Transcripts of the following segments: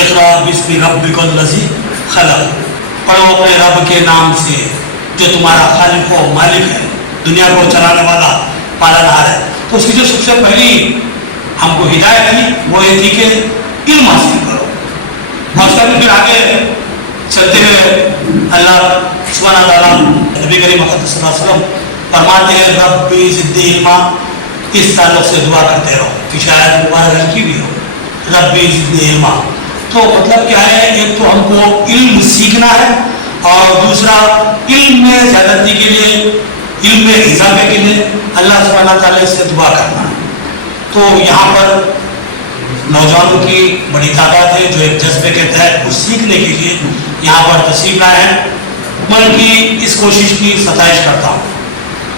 اقرا بسم ربک الذی خلق، پڑھو اپنے رب کے نام سے جو تمہارا خالق و مالک ہے، دنیا کو چلانے والا پالنہار ہے۔ تو اس کی جو سب سے پہلی ہم کو ہدایت تھی وہ یہ تھی کہ علم حاصل کرو، اور اس کا بھی پھر آگے چلتے ہوئے اللہ سبحانہ تعالیٰ نبی کریم صلی اللہ علیہ وسلم فرماتے ہیں ربی زدنی علما، اس تعلق سے دعا کرتے رہو کہ شاید مبارک ہلکی بھی ہو، ربی زدنی علما۔ تو مطلب کیا ہے، ایک تو ہم کو علم سیکھنا ہے، اور دوسرا علم میں زیادتی کے لیے، علم میں اضافے کے لیے اللہ سبحانہ تعالیٰ سے دعا کرنا ہے۔ تو یہاں پر نوجوانوں کی بڑی تعداد ہے جو ایک جذبے کے تحت کچھ سیکھنے کے لیے یہاں پر تشریف لائے ہیں۔ میں ان کی اس کوشش کی ستائش کرتا ہوں۔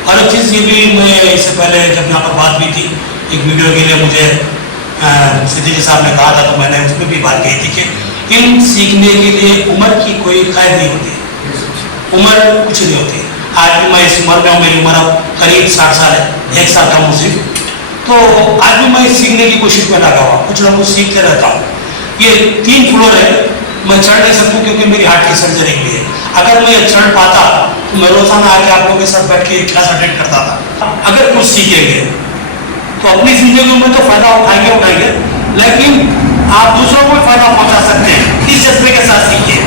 اور ایک چیز یہ بھی، میں اس سے پہلے جب یہاں پر بات بھی تھی ایک ویڈیو کے لیے مجھے صدیقی صاحب نے کہا تھا، تو میں نے اس میں بھی بات کہی تھی کہ علم سیکھنے کے لیے عمر کی کوئی قید نہیں ہوتی، عمر کچھ نہیں ہوتی۔ آج بھی میں اس عمر میں ہوں، میری عمر اب قریب 60 سال ہے، 1 سال کم ہوں صرف، تو آج بھی میں سیکھنے کی کوشش میں لگا ہوا، کچھ نہ کچھ سیکھتے رہتا ہوں۔ یہ 3 فلور ہے، میں چڑھ نہیں سکتا کیونکہ میری ہارٹ کی سرجری ہوئی ہے۔ اگر میں یہ چڑھ پاتا تو میں روزانہ آ کے آپ لوگوں کے ساتھ بیٹھ کے کلاس اٹینڈ کرتا تھا۔ اگر کچھ سیکھیں گے تو اپنی زندگی میں تو فائدہ اٹھائیں گے، لیکن آپ دوسروں کو بھی فائدہ پہنچا سکتے ہیں۔ اس جذبے کے ساتھ سیکھیے،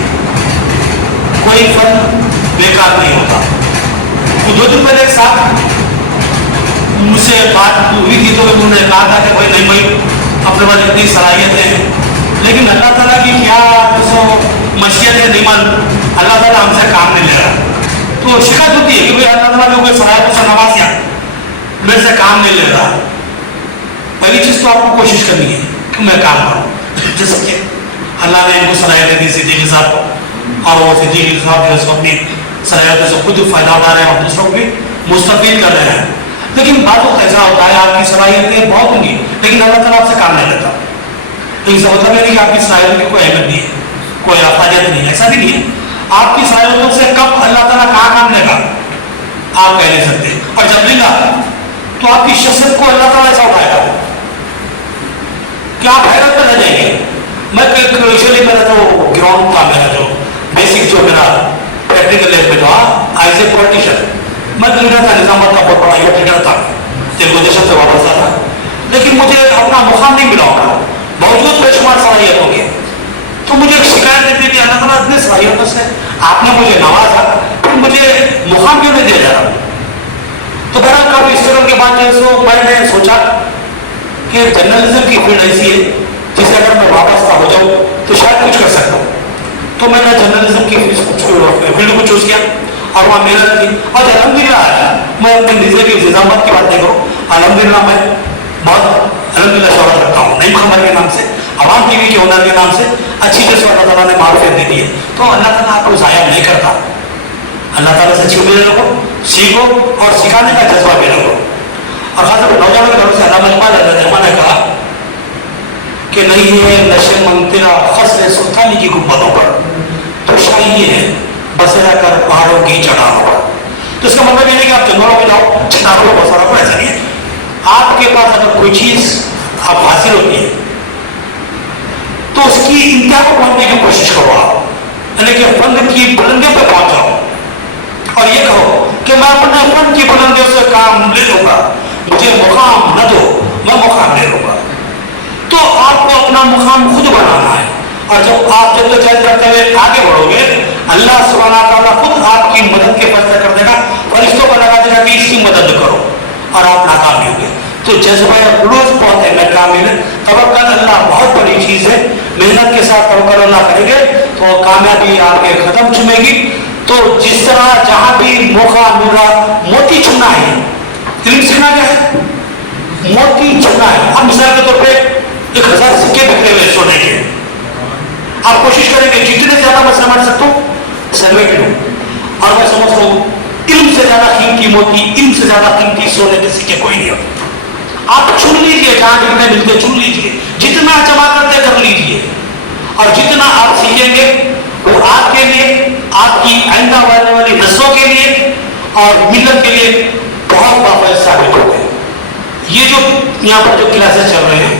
کوئی فن بیکار نہیں ہوتا۔ تو 2 دن پہلے ایک صاحب مجھ سے بات ہوئی تھی، تو انہوں نے کہا تھا کہ بھائی نہیں بھائی، اپنے پاس اتنی صلاحیتیں ہیں، لیکن اللہ تعالیٰ کی کیا مشیت ہے نہیں معلوم، اللہ تعالیٰ ہم سے کام نہیں لے رہا۔ تو شکایت ہوتی ہے کہ بھائی اللہ تعالیٰ نے کوئی صلاحیتوں سے نواز دیا، میرے سے کام نہیں لے رہا۔ پہلی چیز تو آپ کو کوشش کرنی ہے کہ میں کام کروں، جیسے کہ اللہ نے ان کو صلاحیتیں دی صدیقی صاحب کو، اور وہ صدیقی صاحب جو ہے اپنی صلاحیتوں سے خود فائدہ اٹھا رہے ہیں اور دوسروں کو بھی مستفید کر رہے ہیں۔ لیکن بات وقت ایسا ہوتا ہے، آپ کی صلاحیتیں بہت ہوں گی لیکن اللہ تعالیٰ آپ سے کام نہیں لیتا۔ اس کا مطلب یہ نہیں کہ آپ کی صلاحیتوں کی کوئی اہمیت نہیں ہے، کوئی افادیت نہیں ہے، ایسا بھی نہیں ہے۔ آپ کی صلاحیتوں سے کب اللہ تعالیٰ کہاں کام لے گا آپ کہہ نہیں سکتے، اور جب لے گا تو آپ کی شخصیت کو اللہ تعالیٰ ایسا اٹھائے گا کہ آپ حیرت میں رہ جائیں گے۔ میں ایکچولی میرا جو گراؤنڈ تھا، میرا جو بیسک جو میرا پریکٹیکل لیب میں تھا، ایز اے پولیٹیشین میں لیڈر تھا، نظام آباد کا بہت بڑا یہ لیڈر تھا، تلگو دیشم سے وابستہ تھا، لیکن مجھے اپنا مقام نہیں ملا ہوگا باوجود بے شمار صلاحیتوں کے۔ تو مجھے ایک شکایت دیتی کہ اللہ تعالیٰ اتنے صلاحیتوں سے آپ نے مجھے نوازا، پھر مجھے مقام کیوں نہیں دیا جا رہا؟ تو بہرحال کافی اسٹرگل کے بعد جو ہے میں نے سوچا کہ جرنلزم کی فیلڈ ایسی ہے جس سے اگر میں وابستہ ہو جاؤں تو شاید کچھ کر سکتا ہوں۔ تو میں نے جرنلزم کی فیلڈ کو چوز کیا اور وہاں محنت کی، اور الحمدللہ میں اپنی نظر کی نظامت کی بات نہیں کروں، الحمدللہ میں بہت الحمدللہ شہرت رکھتا ہوں، نئی خبر کے نام سے، عوام ٹی وی کے اونر کے نام سے اچھی جیسے اللہ تعالیٰ نے معرفت دی دی ہے۔ تو اللہ تعالیٰ آپ کو ضائع نہیں کرتا، اللہ تعالیٰ سے اچھی امید رکھو، سیکھو اور سکھانے کا جذبہ بھی رکھو۔ اور خاص طور پر نوجوانوں کی طرف سے علامہ اقبال نے کہا کہ نہیں ہے نشے منترا فصل سلطانی کی گنبدوں پر، تو شاہی ہے بسیرا کر پہاڑوں کی چٹانوں پر۔ تو اس کا مطلب یہ نہیں کہ آپ جنگلوں میں جاؤ چٹانوں پر بسا رکھو، ایسا نہیں ہے۔ آپ کے پاس اگر کوئی چیز آپ حاصل ہوتی ہے تو اس کی انتہا کو پہنچنے کی کوشش کرو آپ، یعنی کہ فن کی بلندیوں پہ پہنچ جاؤ اور یہ کہو کہ میں اپنے فن کی بلندیوں سے کام لے لوں گا، مجھے مقام نہ دو میں مقام لے لوں گا۔ تو آپ کو اپنا مقام خود بنانا ہے، اور جب آپ جدوجہد کرتے ہوئے آگے بڑھو گے اللہ سبحانہ تعالیٰ خود آپ کی مدد کے فیصلے کر دے گا، فرشتوں کو لگا دے گا کہ اس کی مدد کرو، اور آپ ناکام ہوں گے۔ تو جذبہ خلوص بہت ہے، کامل ہے، توکل اللہ بہت بڑی چیز ہے۔ محنت کے ساتھ توکل اللہ کریں گے تو کامیابی آپ کے قدم چومے گی۔ تو جس طرح جہاں بھی موقع مل رہا موتی چننا ہے، علم سیکھنا کیا ہے؟ موتی چننا ہے۔ اب مثال کے طور پہ 1000 سکے بکھرے ہوئے سونے کے، آپ کوشش کریں کہ جتنے زیادہ میں سمیٹ سکتا ہوں سمیٹ لوں، اور میں سمجھتا ہوں علم سے زیادہ قیمتی موتی، علم سے زیادہ قیمتی سونے کے سکے کوئی نہیں ہوتے۔ آپ چن لیجئے، جہاں جتنے ملتے چن لیجئے، جتنا جمع کرتے کر لیجئے، اور جتنا آپ سیکھیں گے وہ آپ کے لیے، آپ کی آئندہ آنے والی نسلوں کے لیے اور ملت کے لیے بہت بافائدہ ثابت ہوتے ہیں۔ یہ جو یہاں پر جو کلاسز چل رہے ہیں